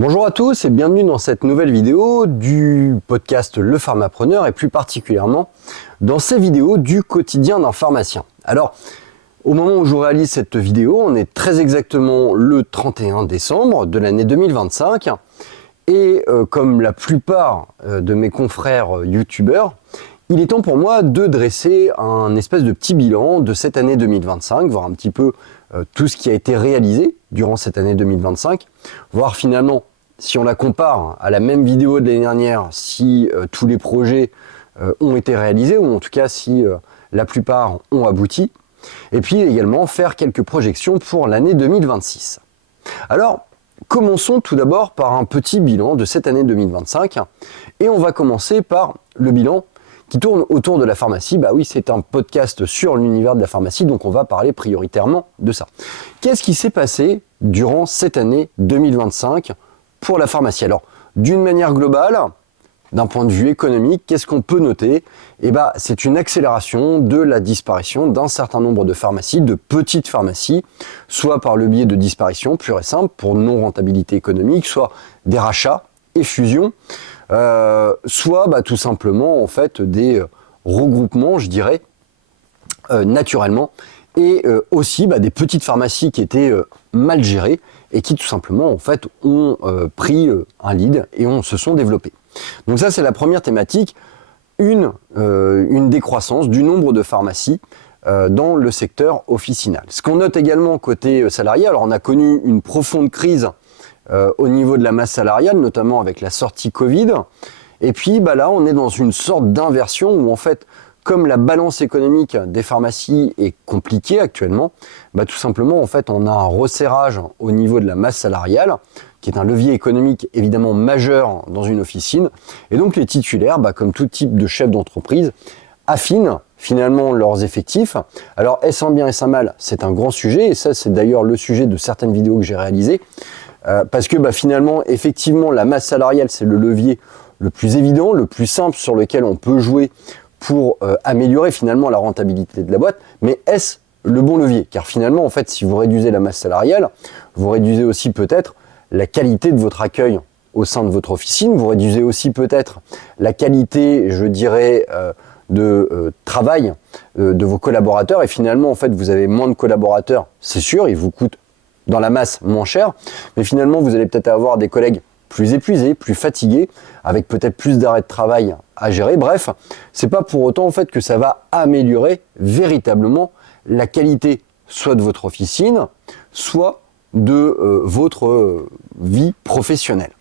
Bonjour à tous et bienvenue dans cette nouvelle vidéo du podcast Le Pharmapreneur et plus particulièrement dans ces vidéos du quotidien d'un pharmacien. Alors, au moment où je réalise cette vidéo, on est très exactement le 31 décembre de l'année 2025 et comme la plupart de mes confrères youtubeurs, il est temps pour moi de dresser un espèce de petit bilan de cette année 2025, voir un petit peu tout ce qui a été réalisé durant cette année 2025, voir finalement si on la compare à la même vidéo de l'année dernière, si tous les projets ont été réalisés, ou en tout cas si la plupart ont abouti, et puis également faire quelques projections pour l'année 2026. Alors, commençons tout d'abord par un petit bilan de cette année 2025, et on va commencer par le bilan qui tourne autour de la pharmacie. Bah oui, c'est un podcast sur l'univers de la pharmacie, donc on va parler prioritairement de ça. Qu'est-ce qui s'est passé durant cette année 2025 pour la pharmacie? Alors, d'une manière globale, d'un point de vue économique, qu'est-ce qu'on peut noter? Eh ben, c'est une accélération de la disparition d'un certain nombre de pharmacies, de petites pharmacies, soit par le biais de disparition pure et simple pour non-rentabilité économique, soit des rachats et fusions, soit tout simplement en fait des regroupements, je dirais, naturellement, et aussi des petites pharmacies qui étaient mal gérées et qui tout simplement en fait ont pris un lead et se sont développées. Donc ça c'est la première thématique, une décroissance du nombre de pharmacies dans le secteur officinal. Ce qu'on note également côté salarié, alors on a connu une profonde crise au niveau de la masse salariale, notamment avec la sortie Covid. Et puis là, on est dans une sorte d'inversion où en fait, comme la balance économique des pharmacies est compliquée actuellement, tout simplement en fait, on a un resserrage au niveau de la masse salariale, qui est un levier économique évidemment majeur dans une officine. Et donc les titulaires, comme tout type de chef d'entreprise, affinent finalement leurs effectifs. Alors est-ce un bien, est-ce un mal? C'est un grand sujet, et ça c'est d'ailleurs le sujet de certaines vidéos que j'ai réalisées. Parce que finalement, effectivement, la masse salariale, c'est le levier le plus évident, le plus simple sur lequel on peut jouer pour améliorer finalement la rentabilité de la boîte. Mais est-ce le bon levier? Car finalement, en fait, si vous réduisez la masse salariale, vous réduisez aussi peut-être la qualité de votre accueil au sein de votre officine, vous réduisez aussi peut-être la qualité, je dirais, de travail de vos collaborateurs. Et finalement, en fait, vous avez moins de collaborateurs, c'est sûr, ils vous coûtent dans la masse moins cher, mais finalement vous allez peut-être avoir des collègues plus épuisés, plus fatigués, avec peut-être plus d'arrêts de travail à gérer. Bref, c'est pas pour autant en fait que ça va améliorer véritablement la qualité soit de votre officine, soit de votre vie professionnelle.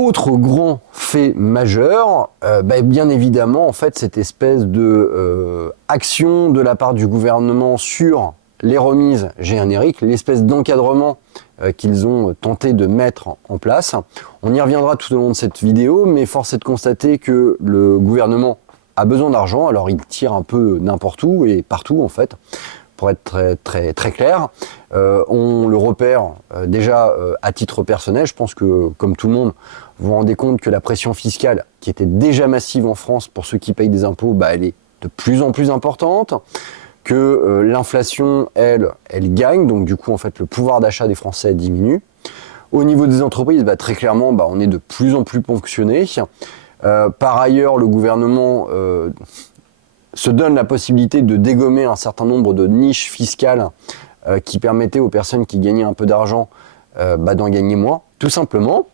Autre grand fait majeur, bien évidemment en fait cette espèce de action de la part du gouvernement sur les remises génériques, l'espèce d'encadrement qu'ils ont tenté de mettre en place. On y reviendra tout au long de cette vidéo, mais force est de constater que le gouvernement a besoin d'argent, alors il tire un peu n'importe où et partout en fait, pour être très, très, très clair. On le repère déjà à titre personnel, je pense que comme tout le monde, vous vous rendez compte que la pression fiscale, qui était déjà massive en France pour ceux qui payent des impôts, elle est de plus en plus importante, que l'inflation, elle gagne, donc du coup en fait le pouvoir d'achat des Français diminue. Au niveau des entreprises, très clairement, on est de plus en plus ponctionné. Par ailleurs, le gouvernement se donne la possibilité de dégommer un certain nombre de niches fiscales qui permettaient aux personnes qui gagnaient un peu d'argent d'en gagner moins, tout simplement.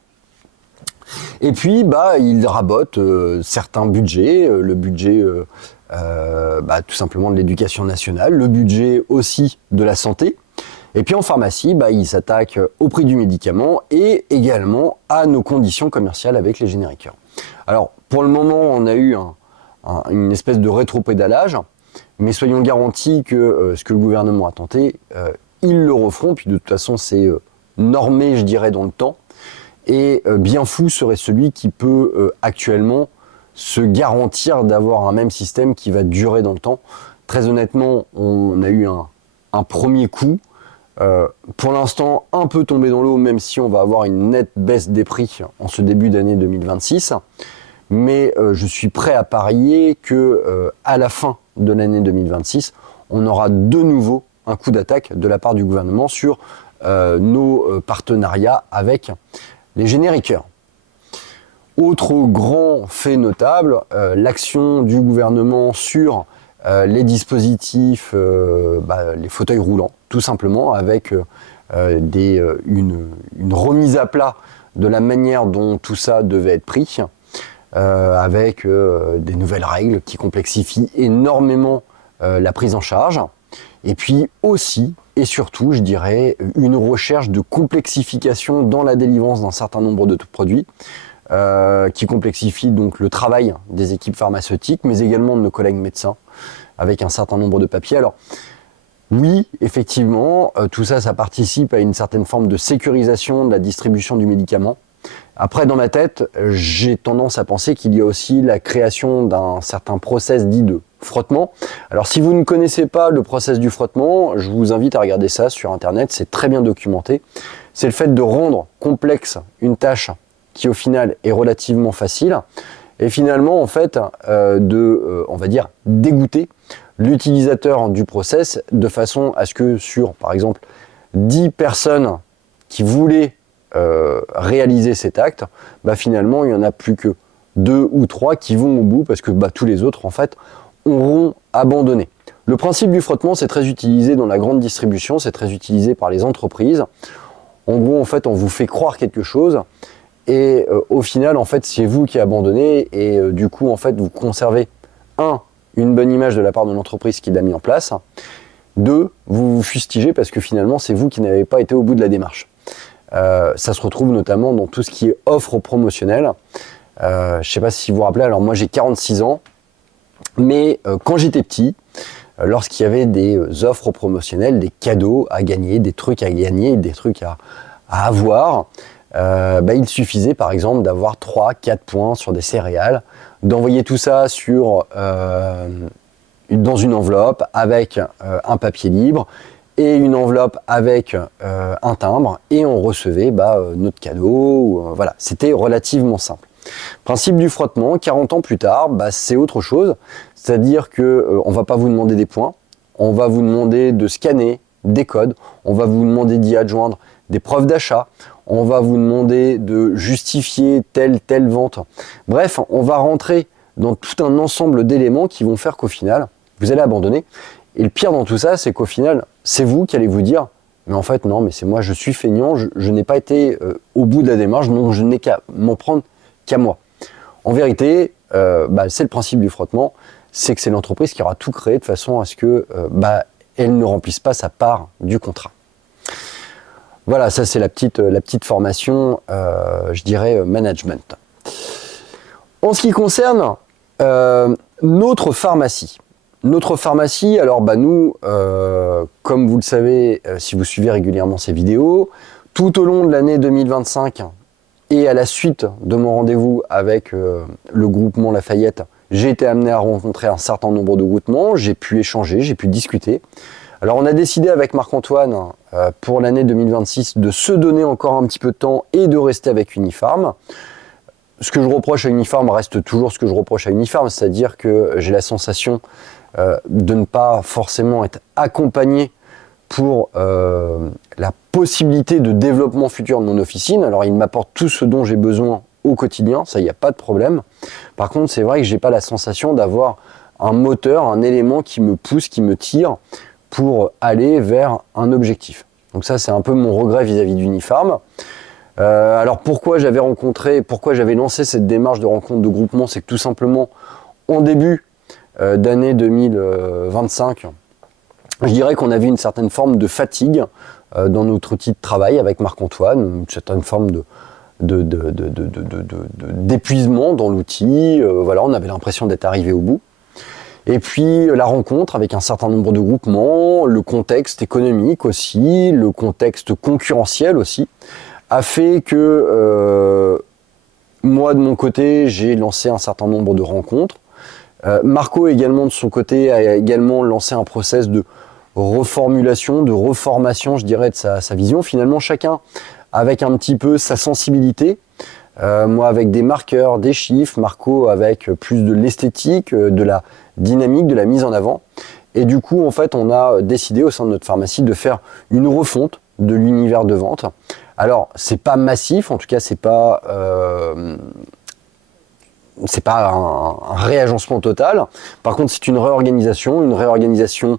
Et puis, il rabote certains budgets, le budget tout simplement de l'éducation nationale, le budget aussi de la santé. Et puis en pharmacie, il s'attaque au prix du médicament et également à nos conditions commerciales avec les génériqueurs. Alors, pour le moment, on a eu une espèce de rétropédalage, mais soyons garantis que ce que le gouvernement a tenté, ils le referont, puis de toute façon, c'est normé, je dirais, dans le temps. Et bien fou serait celui qui peut actuellement se garantir d'avoir un même système qui va durer dans le temps. Très honnêtement, on a eu un premier coup. Pour l'instant, un peu tombé dans l'eau, même si on va avoir une nette baisse des prix en ce début d'année 2026. Mais je suis prêt à parier que à la fin de l'année 2026, on aura de nouveau un coup d'attaque de la part du gouvernement sur nos partenariats avec les génériqueurs. Autre grand fait notable, l'action du gouvernement sur les dispositifs, les fauteuils roulants, tout simplement, avec une remise à plat de la manière dont tout ça devait être pris, avec des nouvelles règles qui complexifient énormément la prise en charge, et puis aussi et surtout, je dirais, une recherche de complexification dans la délivrance d'un certain nombre de produits, qui complexifie donc le travail des équipes pharmaceutiques, mais également de nos collègues médecins, avec un certain nombre de papiers. Alors, oui, effectivement, tout ça, ça participe à une certaine forme de sécurisation de la distribution du médicament. Après, dans ma tête, j'ai tendance à penser qu'il y a aussi la création d'un certain process dit de frottement. Alors, si vous ne connaissez pas le process du frottement, je vous invite à regarder ça sur Internet, c'est très bien documenté. C'est le fait de rendre complexe une tâche qui au final est relativement facile, et finalement en fait on va dire dégoûter l'utilisateur du process de façon à ce que sur par exemple 10 personnes qui voulaient réaliser cet acte, finalement il n'y en a plus que 2 ou 3 qui vont au bout parce que tous les autres en fait auront abandonné. Le principe du frottement, c'est très utilisé dans la grande distribution, c'est très utilisé par les entreprises. En gros en fait on vous fait croire quelque chose. Et au final, en fait, c'est vous qui abandonnez et du coup, en fait, vous conservez une bonne image de la part de l'entreprise qui l'a mis en place. 2, vous vous fustigez parce que finalement, c'est vous qui n'avez pas été au bout de la démarche. Ça se retrouve notamment dans tout ce qui est offre promotionnelle. Je ne sais pas si vous vous rappelez, alors moi j'ai 46 ans, mais quand j'étais petit, lorsqu'il y avait des offres promotionnelles, des cadeaux à gagner, des trucs à gagner, des trucs à avoir, il suffisait par exemple d'avoir 3-4 points sur des céréales, d'envoyer tout ça dans une enveloppe avec un papier libre et une enveloppe avec un timbre et on recevait notre cadeau. Voilà, c'était relativement simple. Principe du frottement, 40 ans plus tard, c'est autre chose, c'est-à-dire qu'on ne va pas vous demander des points, on va vous demander de scanner des codes, on va vous demander d'y adjoindre des preuves d'achat, on va vous demander de justifier telle vente. Bref, on va rentrer dans tout un ensemble d'éléments qui vont faire qu'au final, vous allez abandonner. Et le pire dans tout ça, c'est qu'au final, c'est vous qui allez vous dire « Mais en fait, non, mais c'est moi, je suis feignant, je n'ai pas été au bout de la démarche, donc je n'ai qu'à m'en prendre qu'à moi. » En vérité, c'est le principe du frottement, c'est que c'est l'entreprise qui aura tout créé de façon à ce que elle ne remplisse pas sa part du contrat. Voilà, ça c'est la petite formation, je dirais, management. En ce qui concerne notre pharmacie. Notre pharmacie, alors nous, comme vous le savez, si vous suivez régulièrement ces vidéos, tout au long de l'année 2025 et à la suite de mon rendez-vous avec le groupement Lafayette, j'ai été amené à rencontrer un certain nombre de groupements, j'ai pu échanger, j'ai pu discuter. Alors on a décidé avec Marc-Antoine pour l'année 2026 de se donner encore un petit peu de temps et de rester avec Unifarm. Ce que je reproche à Unifarm reste toujours ce que je reproche à Unifarm, c'est-à-dire que j'ai la sensation de ne pas forcément être accompagné pour la possibilité de développement futur de mon officine. Alors il m'apporte tout ce dont j'ai besoin au quotidien, ça il n'y a pas de problème. Par contre c'est vrai que j'ai pas la sensation d'avoir un moteur, un élément qui me pousse, qui me tire pour aller vers un objectif. Donc ça c'est un peu mon regret vis-à-vis d'Unifarm. Alors pourquoi j'avais lancé cette démarche de rencontre de groupement, c'est que tout simplement en début d'année 2025, je dirais qu'on avait une certaine forme de fatigue dans notre outil de travail avec Marc-Antoine, une certaine forme d'épuisement dans l'outil. Voilà, on avait l'impression d'être arrivé au bout. Et puis la rencontre avec un certain nombre de groupements, le contexte économique aussi, le contexte concurrentiel aussi, a fait que moi de mon côté, j'ai lancé un certain nombre de rencontres. Marco également de son côté a également lancé un process de reformulation, de reformation, je dirais, de sa vision. Finalement, chacun avec un petit peu sa sensibilité. Moi avec des marqueurs, des chiffres, Marco avec plus de l'esthétique, de la dynamique, de la mise en avant. Et du coup, en fait, on a décidé au sein de notre pharmacie de faire une refonte de l'univers de vente. Alors, c'est pas massif, en tout cas, c'est pas un réagencement total. Par contre, c'est une réorganisation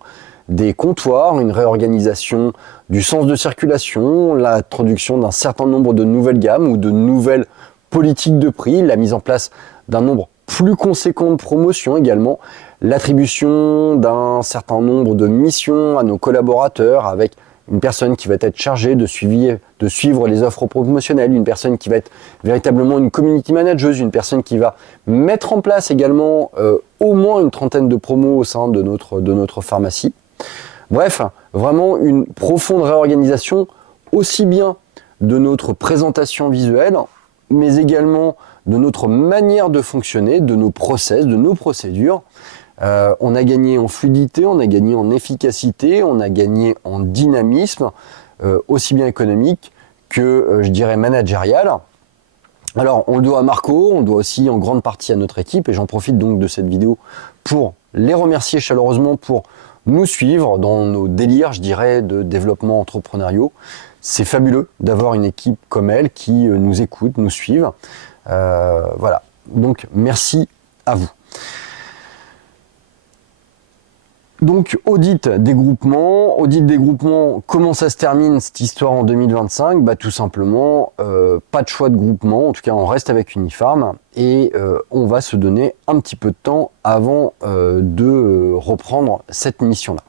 des comptoirs, une réorganisation du sens de circulation, l'introduction d'un certain nombre de nouvelles gammes ou de nouvelles politiques de prix, la mise en place d'un nombre plus conséquent de promotions également, l'attribution d'un certain nombre de missions à nos collaborateurs avec une personne qui va être chargée de suivre les offres promotionnelles, une personne qui va être véritablement une community manager, une personne qui va mettre en place également au moins une trentaine de promos au sein de notre pharmacie. Bref, vraiment une profonde réorganisation aussi bien de notre présentation visuelle, mais également de notre manière de fonctionner, de nos process, de nos procédures. On a gagné en fluidité, on a gagné en efficacité, on a gagné en dynamisme, aussi bien économique que, je dirais, managérial. Alors, on le doit à Marco, on le doit aussi en grande partie à notre équipe, et j'en profite donc de cette vidéo pour les remercier chaleureusement pour nous suivre dans nos délires, je dirais, de développement entrepreneuriaux. C'est fabuleux d'avoir une équipe comme elle qui nous écoute, nous suive. Voilà, donc merci à vous. Donc audit des groupements, comment ça se termine cette histoire en 2025 ? Bah, tout simplement, pas de choix de groupement, en tout cas on reste avec Unifarm et on va se donner un petit peu de temps avant de reprendre cette mission-là.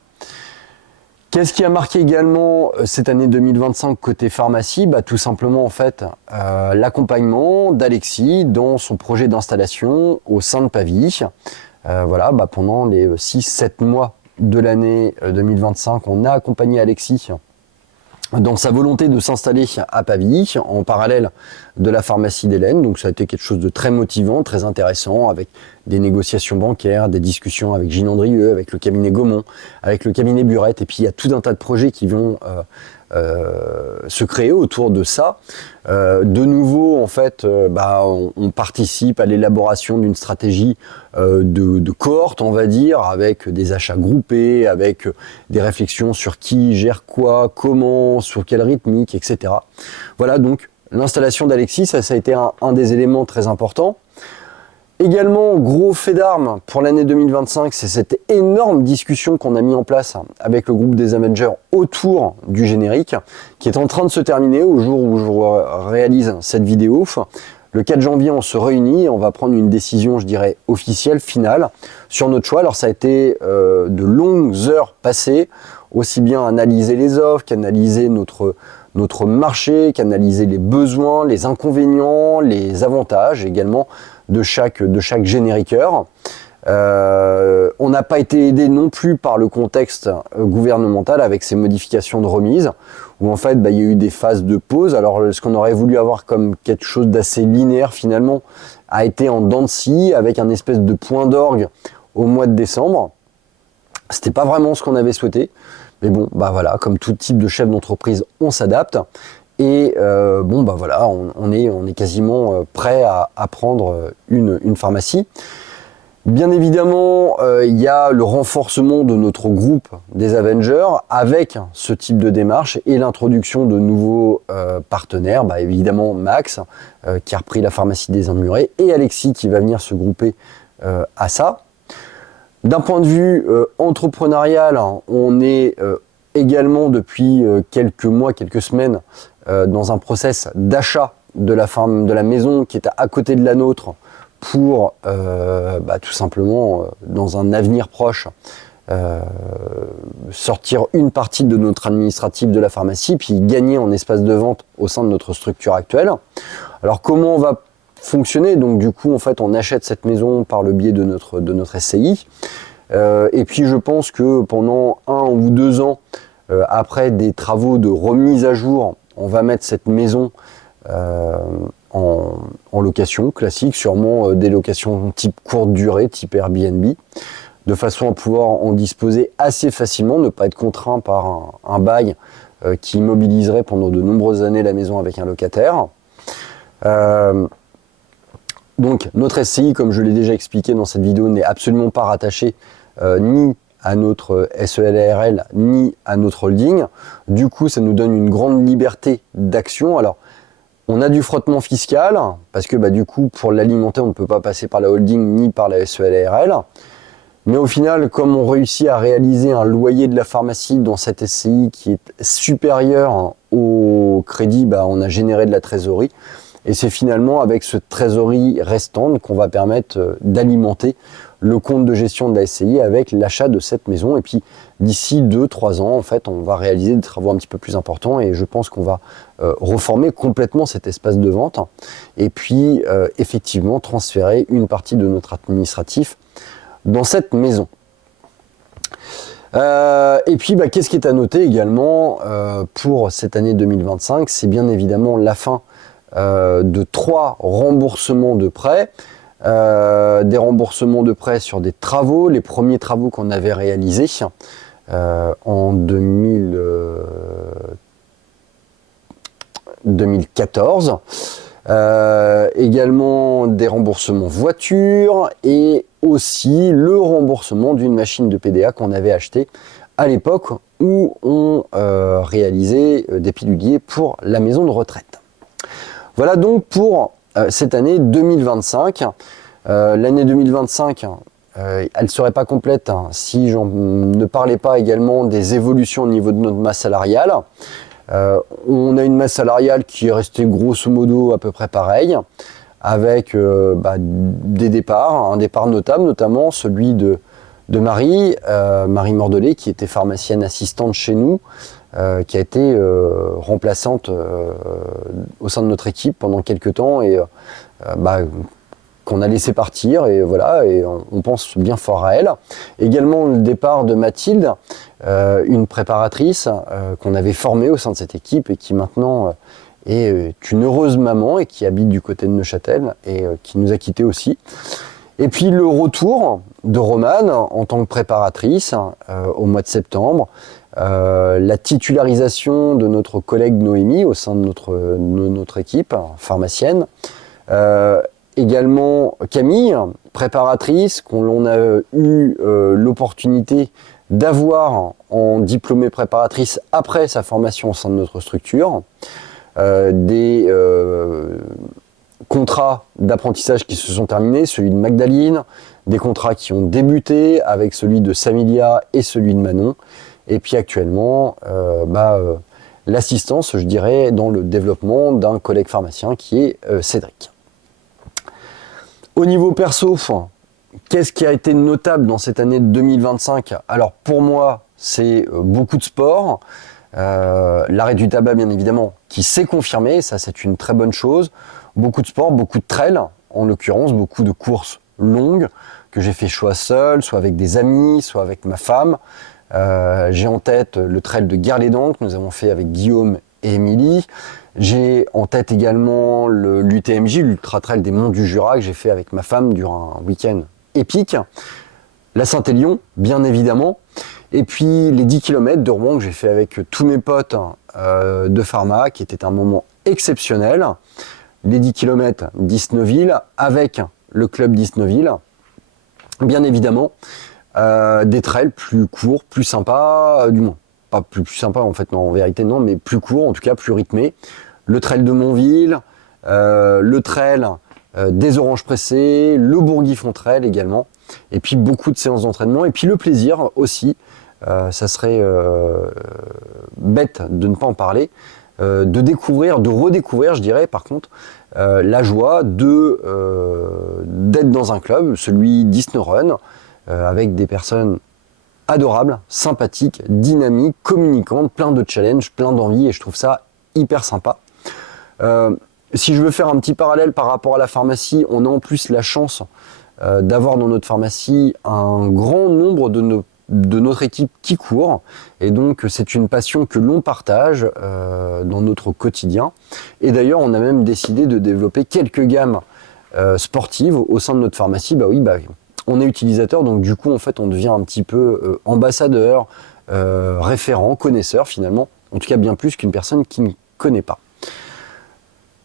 Qu'est-ce qui a marqué également cette année 2025 côté pharmacie ? Bah, tout simplement en fait l'accompagnement d'Alexis dans son projet d'installation au sein de Pavie. Voilà, bah, pendant les 6-7 mois de l'année 2025, on a accompagné Alexis dans sa volonté de s'installer à Pavie, en parallèle de la pharmacie d'Hélène. Donc ça a été quelque chose de très motivant, très intéressant, avec des négociations bancaires, des discussions avec Gilles Andrieux, avec le cabinet Gaumont, avec le cabinet Burette, et puis il y a tout un tas de projets qui vont se créer autour de ça. De nouveau, en fait, on participe à l'élaboration d'une stratégie de cohorte, on va dire, avec des achats groupés, avec des réflexions sur qui gère quoi, comment, sur quelle rythmique, etc. Voilà, donc l'installation d'Alexis, ça a été un des éléments très importants. Également, gros fait d'armes pour l'année 2025, c'est cette énorme discussion qu'on a mis en place avec le groupe des Avengers autour du générique, qui est en train de se terminer au jour où je réalise cette vidéo. Le 4 janvier, on se réunit et on va prendre une décision, je dirais, officielle, finale, sur notre choix. Alors ça a été de longues heures passées, aussi bien analyser les offres qu'analyser notre marché, qu'analyser les besoins, les inconvénients, les avantages également de chaque génériqueur. On n'a pas été aidé non plus par le contexte gouvernemental avec ces modifications de remise, où en fait il y a eu des phases de pause. Alors ce qu'on aurait voulu avoir comme quelque chose d'assez linéaire finalement a été en dents de scie, avec un espèce de point d'orgue au mois de décembre. C'était pas vraiment ce qu'on avait souhaité, mais bon, voilà, comme tout type de chef d'entreprise, on s'adapte. Et voilà, on est quasiment prêt à prendre une pharmacie. Bien évidemment, il y a le renforcement de notre groupe des Avengers avec ce type de démarche et l'introduction de nouveaux partenaires. Évidemment, Max, qui a repris la pharmacie des Emmurés, et Alexis, qui va venir se grouper à ça. D'un point de vue entrepreneurial, on est également depuis quelques mois, quelques semaines, dans un process d'achat de la maison qui est à côté de la nôtre pour tout simplement, dans un avenir proche, sortir une partie de notre administratif de la pharmacie, puis gagner en espace de vente au sein de notre structure actuelle. Alors comment on va fonctionner ? Donc du coup, en fait, on achète cette maison par le biais de notre SCI. Et puis je pense que pendant 1 ou 2 ans, après des travaux de remise à jour, on va mettre cette maison en location classique, sûrement des locations type courte durée, type Airbnb, de façon à pouvoir en disposer assez facilement, ne pas être contraint par un bail qui immobiliserait pendant de nombreuses années la maison avec un locataire. Donc notre SCI, comme je l'ai déjà expliqué dans cette vidéo, n'est absolument pas rattaché ni à notre SELARL ni à notre holding. Du coup, ça nous donne une grande liberté d'action. Alors, on a du frottement fiscal, parce que du coup, pour l'alimenter, on ne peut pas passer par la holding ni par la SELARL. Mais au final, comme on réussit à réaliser un loyer de la pharmacie dans cette SCI qui est supérieur au crédit, on a généré de la trésorerie. Et c'est finalement avec cette trésorerie restante qu'on va permettre d'alimenter le compte de gestion de la SCI avec l'achat de cette maison. Et puis d'ici 2-3 ans, en fait, on va réaliser des travaux un petit peu plus importants et je pense qu'on va reformer complètement cet espace de vente et puis effectivement transférer une partie de notre administratif dans cette maison. Et puis qu'est-ce qui est à noter également pour cette année 2025, c'est bien évidemment la fin de 3 remboursements de prêts, des remboursements de prêts sur des travaux, les premiers travaux qu'on avait réalisés en 2014. Également des remboursements voitures et aussi le remboursement d'une machine de PDA qu'on avait acheté à l'époque où on réalisait des piluliers pour la maison de retraite. Voilà donc pour cette année 2025. L'année 2025, elle ne serait pas complète si j'en ne parlais pas également des évolutions au niveau de notre masse salariale. On a une masse salariale qui est restée grosso modo à peu près pareille, avec des départs, un départ notable, notamment celui de Marie Mordelet, qui était pharmacienne assistante chez nous, qui a été remplaçante au sein de notre équipe pendant quelques temps et qu'on a laissé partir et voilà, et on pense bien fort à elle. Également le départ de Mathilde, une préparatrice qu'on avait formée au sein de cette équipe et qui maintenant est une heureuse maman et qui habite du côté de Neuchâtel et qui nous a quittés aussi. Et puis le retour de Romane en tant que préparatrice au mois de septembre, la titularisation de notre collègue Noémie au sein de notre équipe pharmacienne, également Camille, préparatrice, qu'on a eu l'opportunité d'avoir en diplômée préparatrice après sa formation au sein de notre structure, des contrats d'apprentissage qui se sont terminés, celui de Magdaline, des contrats qui ont débuté avec celui de Samilia et celui de Manon, et puis actuellement l'assistance, je dirais, dans le développement d'un collègue pharmacien qui est Cédric. Au niveau perso, qu'est-ce qui a été notable dans cette année 2025? Alors pour moi, c'est beaucoup de sport. L'arrêt du tabac, bien évidemment, qui s'est confirmé, ça c'est une très bonne chose. Beaucoup de sport, beaucoup de trail, en l'occurrence, beaucoup de courses longues que j'ai fait soit seul, soit avec des amis, soit avec ma femme. J'ai en tête le trail de Guerlédan que nous avons fait avec Guillaume et Émilie. J'ai en tête également l'UTMJ, l'Ultra Trail des Monts du Jura, que j'ai fait avec ma femme durant un week-end épique. La Saint-Élion, bien évidemment. Et puis les 10 km de Rouen que j'ai fait avec tous mes potes de pharma, qui était un moment exceptionnel. Les 10 km d'Isnoville avec le club d'Isnoville. Bien évidemment, des trails plus courts, plus sympas, du moins. Pas plus sympa en fait, non, en vérité non, mais plus court, en tout cas plus rythmé. Le trail de Montville, le trail des Oranges Pressées, le Bourguifon Trail également, et puis beaucoup de séances d'entraînement, et puis le plaisir aussi, ça serait bête de ne pas en parler, de découvrir, de redécouvrir, je dirais par contre, la joie d'être dans un club, celui d'Isnerun, avec des personnes adorables, sympathiques, dynamiques, communicantes, plein de challenges, plein d'envie, et je trouve ça hyper sympa. Si je veux faire un petit parallèle par rapport à la pharmacie, on a en plus la chance d'avoir dans notre pharmacie un grand nombre de notre équipe qui court, et donc c'est une passion que l'on partage dans notre quotidien. Et d'ailleurs, on a même décidé de développer quelques gammes sportives au sein de notre pharmacie. On est utilisateur, donc du coup en fait on devient un petit peu ambassadeur, référent, connaisseur finalement, en tout cas bien plus qu'une personne qui ne connaît pas.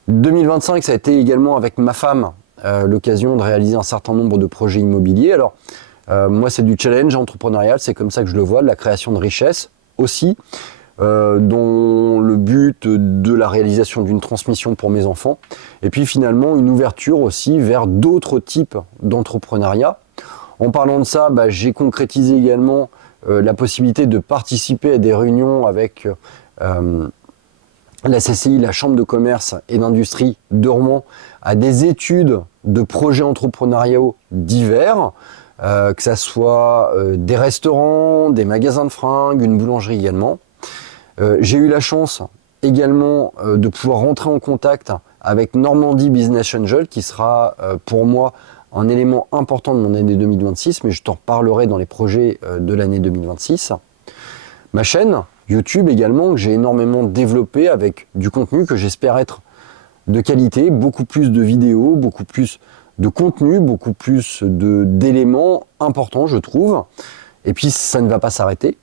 2025, ça a été également avec ma femme l'occasion de réaliser un certain nombre de projets immobiliers. Alors Moi, c'est du challenge entrepreneurial, c'est comme ça que je le vois, de la création de richesse aussi, dont le but de la réalisation d'une transmission pour mes enfants, et puis finalement une ouverture aussi vers d'autres types d'entrepreneuriat. En parlant de ça, j'ai concrétisé également la possibilité de participer à des réunions avec la CCI, la Chambre de commerce et d'industrie de Rouen, à des études de projets entrepreneuriaux divers, que ce soit des restaurants, des magasins de fringues, une boulangerie également. J'ai eu la chance également de pouvoir rentrer en contact avec Normandie Business Angel, qui sera pour moi un élément important de mon année 2026, mais je t'en reparlerai dans les projets de l'année 2026. Ma chaîne YouTube également, que j'ai énormément développé avec du contenu que j'espère être de qualité, beaucoup plus de vidéos, beaucoup plus de contenu, beaucoup plus d'éléments importants, je trouve. Et puis ça ne va pas s'arrêter.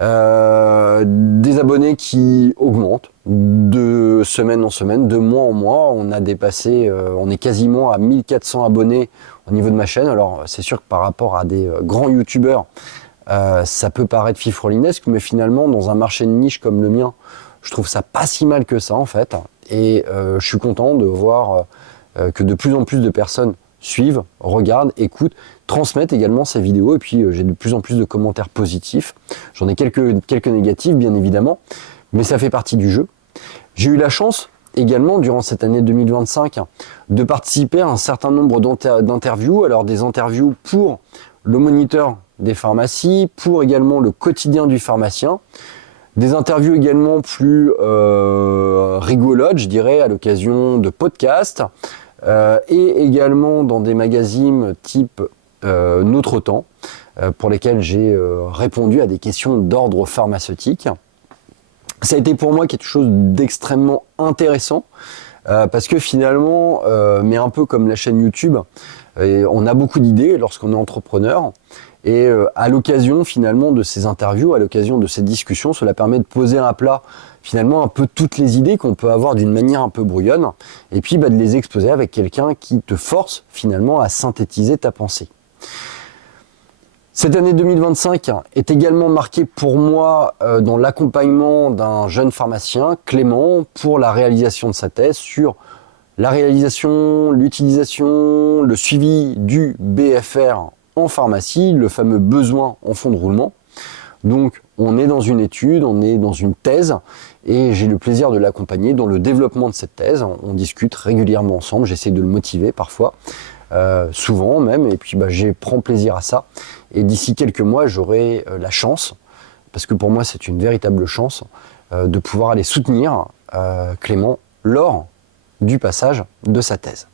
Des abonnés qui augmentent de semaine en semaine, de mois en mois. On a dépassé, on est quasiment à 1400 abonnés au niveau de ma chaîne. Alors c'est sûr que par rapport à des grands youtubeurs, ça peut paraître fifrolinesque, mais finalement dans un marché de niche comme le mien, je trouve ça pas si mal que ça en fait. Et je suis content de voir que de plus en plus de personnes suivent, regardent, écoutent, transmettent également ces vidéos, et puis j'ai de plus en plus de commentaires positifs. J'en ai quelques négatifs bien évidemment, mais ça fait partie du jeu. J'ai eu la chance également durant cette année 2025 de participer à un certain nombre d'interviews, alors des interviews pour le moniteur des pharmacies, pour également le quotidien du pharmacien, des interviews également plus rigolotes, je dirais, à l'occasion de podcasts, et également dans des magazines type Notre Temps, pour lesquels j'ai répondu à des questions d'ordre pharmaceutique. Ça a été pour moi quelque chose d'extrêmement intéressant, parce que finalement, mais un peu comme la chaîne YouTube, on a beaucoup d'idées lorsqu'on est entrepreneur, et à l'occasion finalement de ces interviews, à l'occasion de ces discussions, cela permet de poser à plat finalement un peu toutes les idées qu'on peut avoir d'une manière un peu brouillonne, et puis de les exposer avec quelqu'un qui te force finalement à synthétiser ta pensée. Cette année 2025 est également marquée pour moi dans l'accompagnement d'un jeune pharmacien, Clément, pour la réalisation de sa thèse sur la réalisation, l'utilisation, le suivi du BFR en pharmacie, le fameux besoin en fonds de roulement. Donc on est dans une étude, on est dans une thèse, et j'ai le plaisir de l'accompagner dans le développement de cette thèse. On discute régulièrement ensemble, j'essaie de le motiver parfois, souvent même, et puis je prends plaisir à ça. Et d'ici quelques mois, j'aurai la chance, parce que pour moi c'est une véritable chance, de pouvoir aller soutenir Clément lors du passage de sa thèse.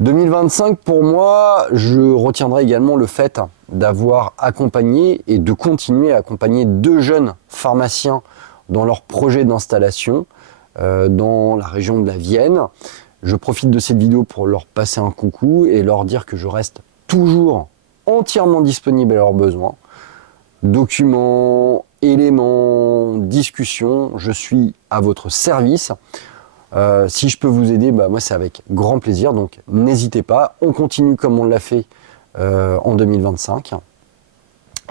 2025, pour moi, je retiendrai également le fait d'avoir accompagné et de continuer à accompagner 2 jeunes pharmaciens dans leur projet d'installation dans la région de la Vienne. Je profite de cette vidéo pour leur passer un coucou et leur dire que je reste toujours entièrement disponible à leurs besoins. Documents, éléments, discussions, je suis à votre service. Si je peux vous aider, moi c'est avec grand plaisir, donc n'hésitez pas. On continue comme on l'a fait en 2025.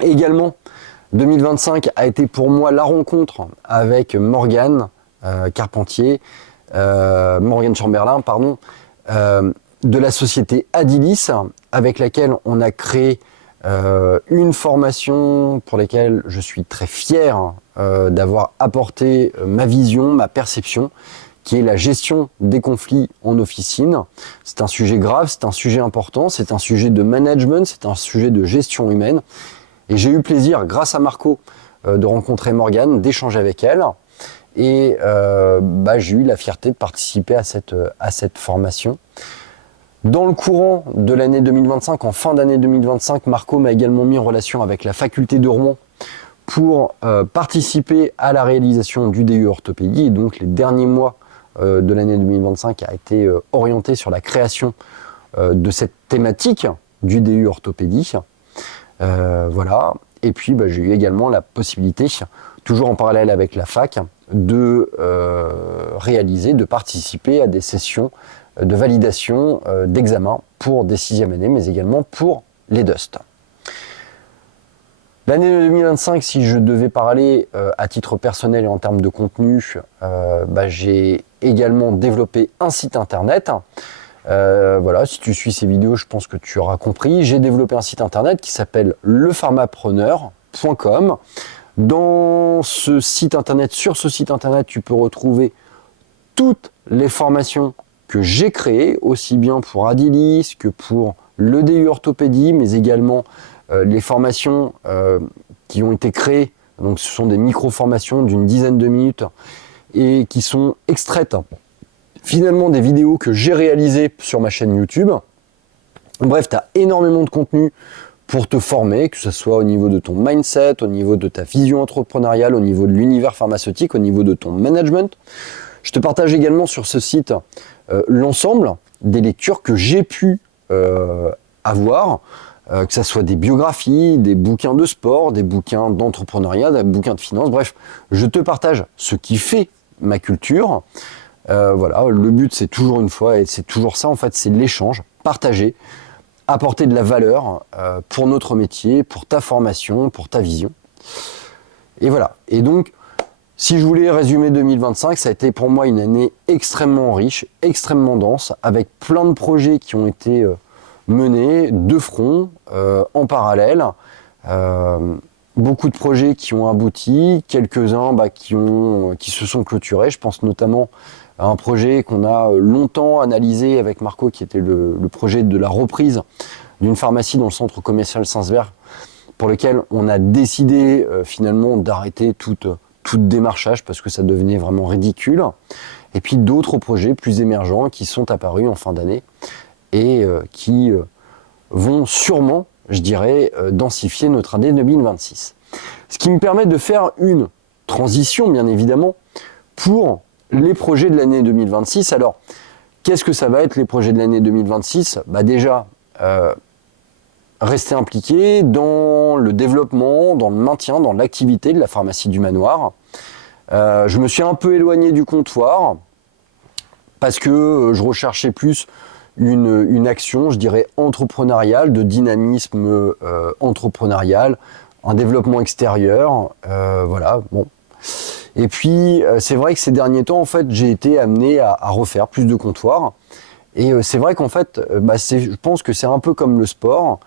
Et également, 2025 a été pour moi la rencontre avec Morgane Carpentier, Morgane Chamberlain, pardon, de la société Adilis, avec laquelle on a créé une formation pour laquelle je suis très fier d'avoir apporté ma vision, ma perception, qui est la gestion des conflits en officine. C'est un sujet grave, c'est un sujet important, c'est un sujet de management, c'est un sujet de gestion humaine. Et j'ai eu plaisir, grâce à Marco, de rencontrer Morgane, d'échanger avec elle. Et j'ai eu la fierté de participer à cette formation. Dans le courant de l'année 2025, en fin d'année 2025, Marco m'a également mis en relation avec la faculté de Rouen pour participer à la réalisation du DU orthopédie. Et donc les derniers mois de l'année 2025 a été orienté sur la création de cette thématique du DU orthopédie. Voilà. Et puis j'ai eu également la possibilité, toujours en parallèle avec la fac, de réaliser, de participer à des sessions de validation d'examen pour des 6e années, mais également pour les DUST. L'année 2025, si je devais parler à titre personnel et en termes de contenu, j'ai également développé un site internet. Voilà, si tu suis ces vidéos, je pense que tu auras compris. J'ai développé un site internet qui s'appelle lepharmapreneur.com. Dans ce site internet, sur ce site internet, tu peux retrouver toutes les formations que j'ai créées, aussi bien pour Adilis que pour l'EDU orthopédie, mais également les formations qui ont été créées. Donc ce sont des micro-formations d'une dizaine de minutes et qui sont extraites finalement des vidéos que j'ai réalisées sur ma chaîne YouTube. Bref, tu as énormément de contenu pour te former, que ce soit au niveau de ton mindset, au niveau de ta vision entrepreneuriale, au niveau de l'univers pharmaceutique, au niveau de ton management. Je te partage également sur ce site l'ensemble des lectures que j'ai pu avoir, que ce soit des biographies, des bouquins de sport, des bouquins d'entrepreneuriat, des bouquins de finance. Bref, je te partage ce qui fait ma culture. Voilà, le but c'est toujours une fois, et c'est toujours ça en fait, c'est l'échange, partager, apporter de la valeur pour notre métier, pour ta formation, pour ta vision. Et voilà. Et donc, si je voulais résumer 2025, ça a été pour moi une année extrêmement riche, extrêmement dense, avec plein de projets qui ont été menés de front, en parallèle. Beaucoup de projets qui ont abouti, quelques-uns qui se sont clôturés. Je pense notamment à un projet qu'on a longtemps analysé avec Marco, qui était le projet de la reprise d'une pharmacie dans le centre commercial Saint-Sever, pour lequel on a décidé finalement d'arrêter tout démarchage parce que ça devenait vraiment ridicule. Et puis d'autres projets plus émergents qui sont apparus en fin d'année et qui vont sûrement, je dirais, densifier notre année 2026. Ce qui me permet de faire une transition, bien évidemment, pour les projets de l'année 2026. Alors, qu'est-ce que ça va être les projets de l'année 2026 ? Déjà, rester impliqué dans le développement, dans le maintien, dans l'activité de la pharmacie du Manoir. Je me suis un peu éloigné du comptoir parce que je recherchais plus une action, je dirais, entrepreneuriale, de dynamisme entrepreneurial, un développement extérieur, voilà, bon. Et puis, c'est vrai que ces derniers temps, en fait, j'ai été amené à refaire plus de comptoirs. Et c'est vrai qu'en fait, je pense que c'est un peu comme le sport.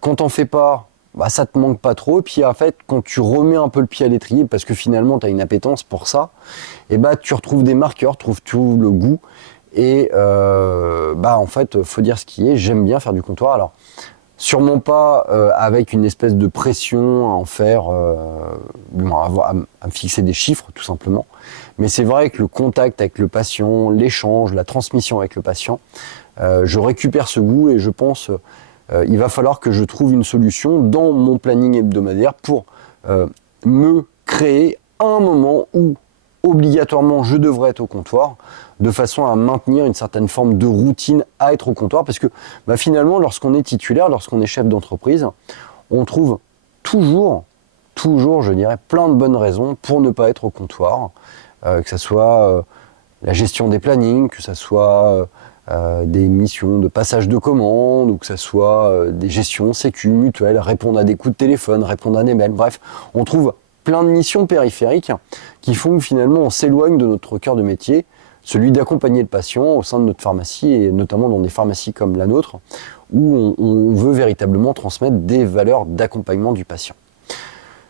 Quand t'en fais pas, ça te manque pas trop. Et puis, en fait, quand tu remets un peu le pied à l'étrier, parce que finalement, tu as une appétence pour ça, et tu retrouves des marqueurs, tu trouves tout le goût. Et en fait, faut dire ce qui est, j'aime bien faire du comptoir. Alors, sûrement pas avec une espèce de pression à en faire, à me fixer des chiffres tout simplement. Mais c'est vrai que le contact avec le patient, l'échange, la transmission avec le patient, je récupère ce goût et je pense il va falloir que je trouve une solution dans mon planning hebdomadaire pour me créer un moment où obligatoirement je devrais être au comptoir, de façon à maintenir une certaine forme de routine à être au comptoir, parce que finalement, lorsqu'on est titulaire, lorsqu'on est chef d'entreprise, on trouve toujours, je dirais, plein de bonnes raisons pour ne pas être au comptoir, que ce soit la gestion des plannings, que ce soit des missions de passage de commandes, ou que ce soit des gestions sécu, mutuelles, répondre à des coups de téléphone, répondre à des mails, bref, on trouve plein de missions périphériques qui font que finalement on s'éloigne de notre cœur de métier, celui d'accompagner le patient au sein de notre pharmacie, et notamment dans des pharmacies comme la nôtre, où on veut véritablement transmettre des valeurs d'accompagnement du patient.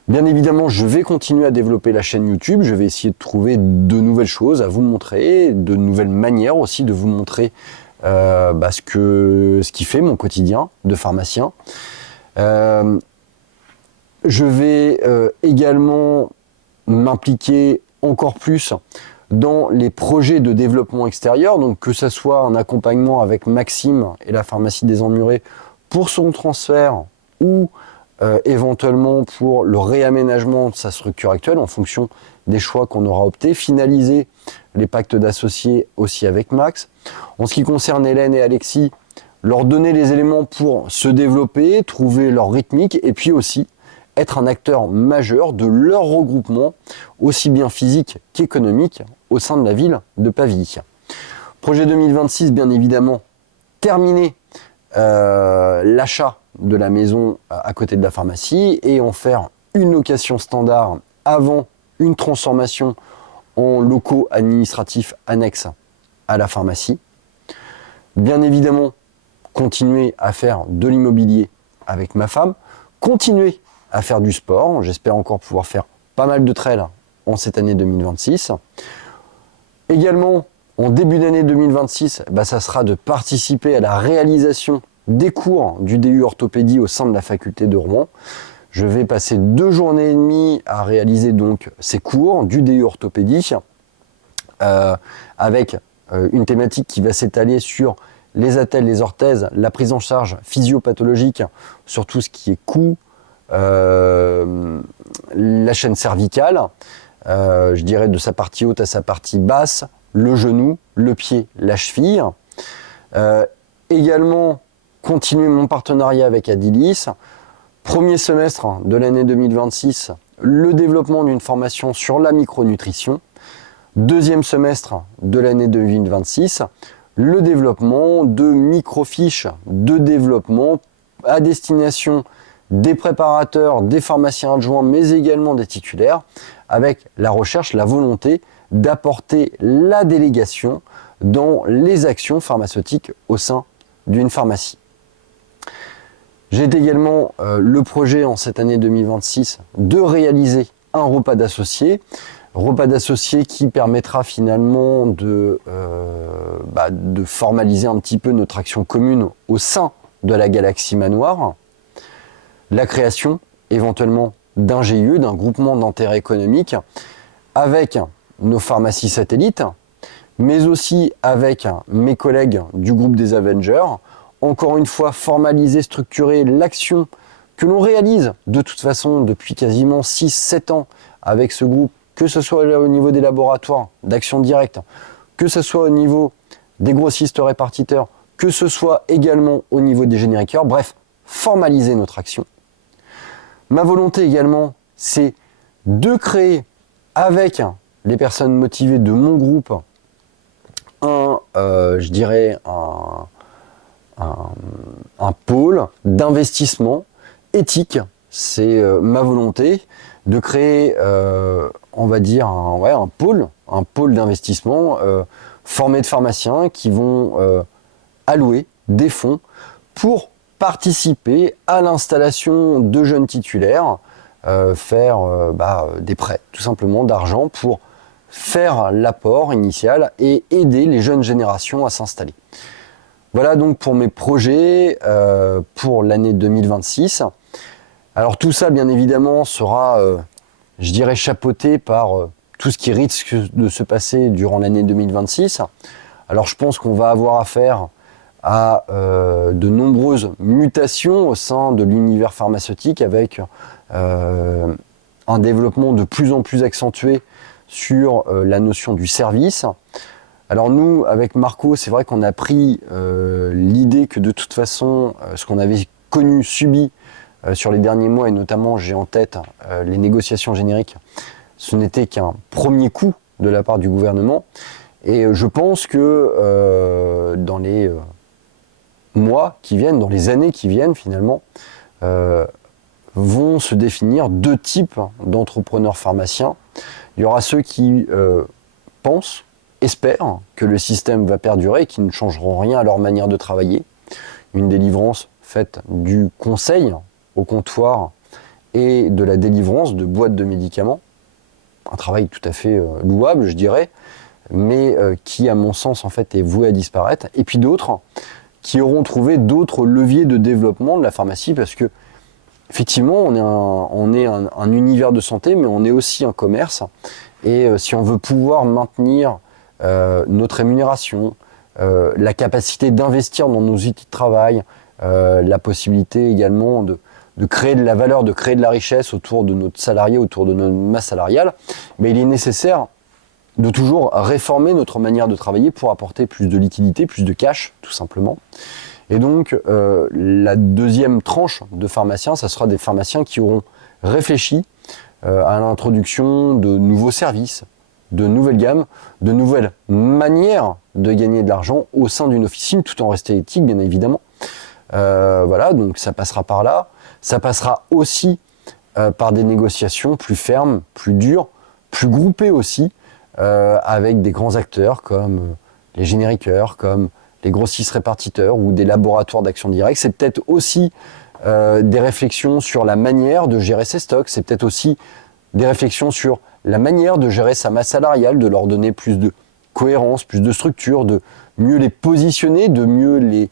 Bien évidemment, je vais continuer à développer la chaîne YouTube, je vais essayer de trouver de nouvelles choses à vous montrer, de nouvelles manières aussi de vous montrer ce qui fait mon quotidien de pharmacien. Je vais également m'impliquer encore plus dans les projets de développement extérieur, donc que ce soit un accompagnement avec Maxime et la pharmacie des Emmurés pour son transfert ou éventuellement pour le réaménagement de sa structure actuelle en fonction des choix qu'on aura optés, finaliser les pactes d'associés aussi avec Max. En ce qui concerne Hélène et Alexis, leur donner les éléments pour se développer, trouver leur rythmique et puis aussi être un acteur majeur de leur regroupement, aussi bien physique qu'économique, au sein de la ville de Pavilly. Projet 2026, bien évidemment, terminer l'achat de la maison à côté de la pharmacie et en faire une location standard avant une transformation en locaux administratifs annexes à la pharmacie. Bien évidemment, continuer à faire de l'immobilier avec ma femme, continuer à faire du sport. J'espère encore pouvoir faire pas mal de trail en cette année 2026. Également, en début d'année 2026, ça sera de participer à la réalisation des cours du DU orthopédie au sein de la faculté de Rouen. Je vais passer 2 journées et demie à réaliser donc ces cours du DU orthopédie avec une thématique qui va s'étaler sur les attelles, les orthèses, la prise en charge physiopathologique sur tout ce qui est cou, la chaîne cervicale, je dirais de sa partie haute à sa partie basse, le genou, le pied, la cheville. Également, continuer mon partenariat avec Adilis. Premier semestre de l'année 2026, le développement d'une formation sur la micronutrition. Deuxième semestre de l'année 2026, le développement de microfiches de développement à destination des préparateurs, des pharmaciens adjoints, mais également des titulaires, avec la recherche, la volonté d'apporter la délégation dans les actions pharmaceutiques au sein d'une pharmacie. J'ai également le projet en cette année 2026 de réaliser un repas d'associés qui permettra finalement de formaliser un petit peu notre action commune au sein de la Galaxie Manoir, la création éventuellement d'un GIE, d'un groupement d'intérêt économique, avec nos pharmacies satellites, mais aussi avec mes collègues du groupe des Avengers. Encore une fois, formaliser, structurer l'action que l'on réalise de toute façon depuis quasiment 6-7 ans avec ce groupe, que ce soit au niveau des laboratoires d'action directe, que ce soit au niveau des grossistes répartiteurs, que ce soit également au niveau des génériqueurs, bref, formaliser notre action. Ma volonté également, c'est de créer avec les personnes motivées de mon groupe un pôle d'investissement éthique. C'est ma volonté de créer, un pôle d'investissement formé de pharmaciens qui vont allouer des fonds pour participer à l'installation de jeunes titulaires, faire des prêts, tout simplement d'argent pour faire l'apport initial et aider les jeunes générations à s'installer. Voilà donc pour mes projets pour l'année 2026. Alors tout ça, bien évidemment, sera, chapeauté par tout ce qui risque de se passer durant l'année 2026. Alors je pense qu'on va avoir affaire à de nombreuses mutations au sein de l'univers pharmaceutique avec un développement de plus en plus accentué sur la notion du service. Alors nous, avec Marco, c'est vrai qu'on a pris l'idée que de toute façon, ce qu'on avait connu, subi sur les derniers mois, et notamment j'ai en tête les négociations génériques, ce n'était qu'un premier coup de la part du gouvernement. Et je pense que dans les mois qui viennent, dans les années qui viennent finalement, vont se définir 2 types d'entrepreneurs pharmaciens. Il y aura ceux qui pensent, espèrent que le système va perdurer et qui ne changeront rien à leur manière de travailler. Une délivrance faite du conseil au comptoir et de la délivrance de boîtes de médicaments. Un travail tout à fait louable, je dirais, mais qui, à mon sens, en fait, est voué à disparaître. Et puis d'autres qui auront trouvé d'autres leviers de développement de la pharmacie parce que, effectivement, on est un univers de santé, mais on est aussi un commerce. Et si on veut pouvoir maintenir notre rémunération, la capacité d'investir dans nos outils de travail, la possibilité également de créer de la valeur, de créer de la richesse autour de notre salarié, autour de notre masse salariale, mais il est nécessaire de toujours réformer notre manière de travailler pour apporter plus de liquidité, plus de cash, tout simplement. Et donc, la deuxième tranche de pharmaciens, ça sera des pharmaciens qui auront réfléchi à l'introduction de nouveaux services, de nouvelles gammes, de nouvelles manières de gagner de l'argent au sein d'une officine, tout en restant éthique, bien évidemment. Voilà, donc ça passera par là. Ça passera aussi par des négociations plus fermes, plus dures, plus groupées aussi, avec des grands acteurs comme les génériqueurs, comme les grossistes répartiteurs ou des laboratoires d'action directe. C'est peut-être aussi des réflexions sur la manière de gérer ses stocks. C'est peut-être aussi des réflexions sur la manière de gérer sa masse salariale, de leur donner plus de cohérence, plus de structure, de mieux les positionner, de mieux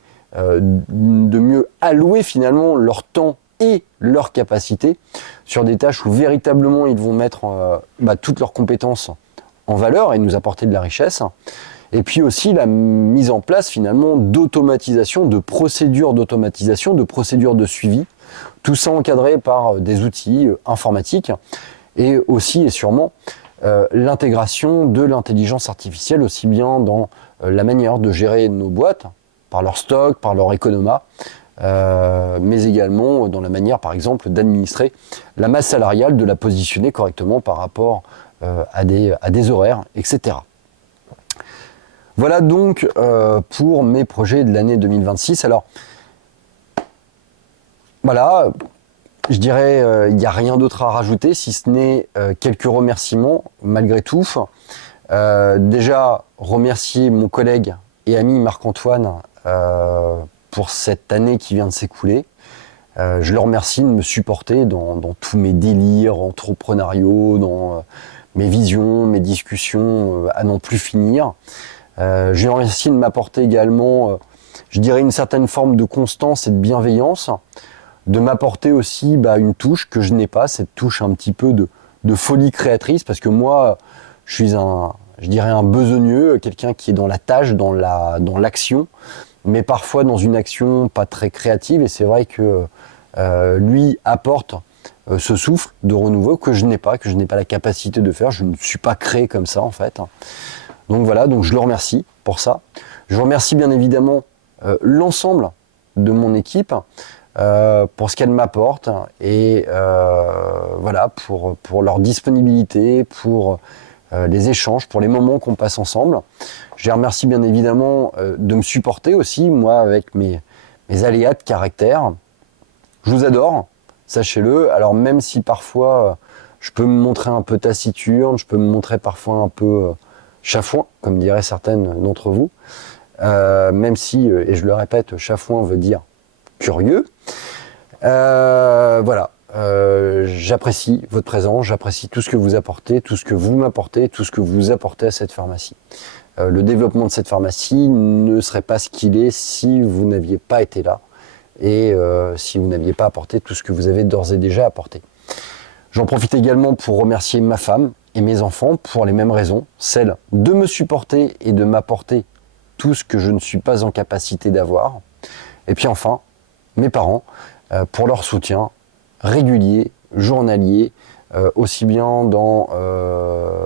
allouer finalement leur temps et leurs capacités sur des tâches où véritablement ils vont mettre toutes leurs compétences en valeur et nous apporter de la richesse. Et puis aussi la mise en place finalement d'automatisation, de procédures de suivi, tout ça encadré par des outils informatiques et aussi et sûrement l'intégration de l'intelligence artificielle aussi bien dans la manière de gérer nos boîtes, par leur stock, par leur économat, mais également dans la manière par exemple d'administrer la masse salariale, de la positionner correctement par rapport à des horaires, etc. Voilà donc pour mes projets de l'année 2026. Alors, voilà, je dirais, il n'y a rien d'autre à rajouter, si ce n'est quelques remerciements, malgré tout. Déjà, remercier mon collègue et ami Marc-Antoine pour cette année qui vient de s'écouler. Je le remercie de me supporter dans tous mes délires entrepreneuriaux, dans mes visions, mes discussions à n'en plus finir. Je lui remercie de m'apporter également, je dirais, une certaine forme de constance et de bienveillance, de m'apporter aussi une touche que je n'ai pas, cette touche un petit peu de folie créatrice, parce que moi, je suis un besogneux, quelqu'un qui est dans la tâche, dans l'action, mais parfois dans une action pas très créative, et c'est vrai que lui apporte ce souffle de renouveau que je n'ai pas la capacité de faire, je ne suis pas créé comme ça en fait. Donc voilà, donc je le remercie pour ça. Je remercie bien évidemment l'ensemble de mon équipe pour ce qu'elle m'apporte et voilà pour leur disponibilité, pour les échanges, pour les moments qu'on passe ensemble. Je les remercie bien évidemment de me supporter aussi, moi avec mes aléas de caractère. Je vous adore, sachez-le. Alors même si parfois je peux me montrer un peu taciturne, je peux me montrer parfois un peu chafouin, comme diraient certaines d'entre vous, même si, et je le répète, chafouin veut dire curieux. Voilà, j'apprécie votre présence, j'apprécie tout ce que vous apportez, tout ce que vous m'apportez, tout ce que vous apportez à cette pharmacie. Le développement de cette pharmacie ne serait pas ce qu'il est si vous n'aviez pas été là et si vous n'aviez pas apporté tout ce que vous avez d'ores et déjà apporté. J'en profite également pour remercier ma femme et mes enfants pour les mêmes raisons, celle de me supporter et de m'apporter tout ce que je ne suis pas en capacité d'avoir. Et puis enfin, mes parents, pour leur soutien régulier, journalier, aussi bien dans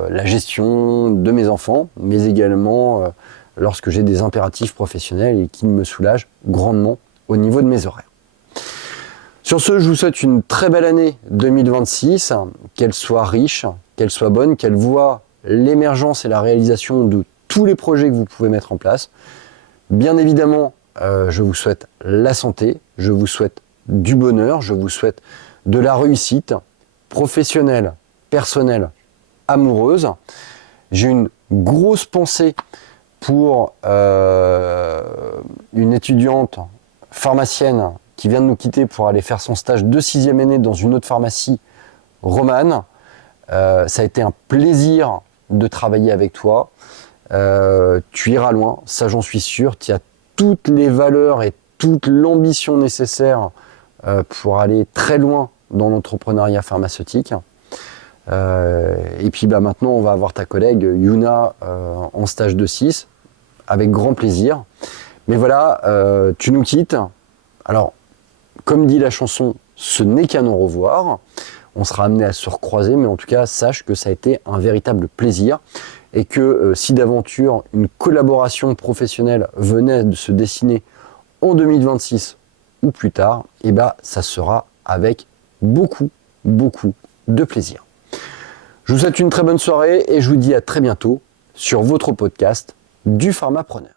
la gestion de mes enfants, mais également lorsque j'ai des impératifs professionnels et qui me soulagent grandement au niveau de mes horaires. Sur ce, je vous souhaite une très belle année 2026, qu'elle soit riche, qu'elle soit bonne, qu'elle voit l'émergence et la réalisation de tous les projets que vous pouvez mettre en place. Bien évidemment, je vous souhaite la santé, je vous souhaite du bonheur, je vous souhaite de la réussite professionnelle, personnelle, amoureuse. J'ai une grosse pensée pour une étudiante pharmacienne qui vient de nous quitter pour aller faire son stage de 6e année dans une autre pharmacie, Romane. Ça a été un plaisir de travailler avec toi. Tu iras loin, ça j'en suis sûr. Tu as toutes les valeurs et toute l'ambition nécessaire pour aller très loin dans l'entrepreneuriat pharmaceutique. Et puis maintenant, on va avoir ta collègue Yuna en stage de 6, avec grand plaisir. Mais voilà, tu nous quittes. Alors, comme dit la chanson, ce n'est qu'un au revoir. On sera amené à se recroiser, mais en tout cas, sache que ça a été un véritable plaisir et que si d'aventure une collaboration professionnelle venait de se dessiner en 2026 ou plus tard, ça sera avec beaucoup de plaisir. Je vous souhaite une très bonne soirée et je vous dis à très bientôt sur votre podcast du Pharmapreneur.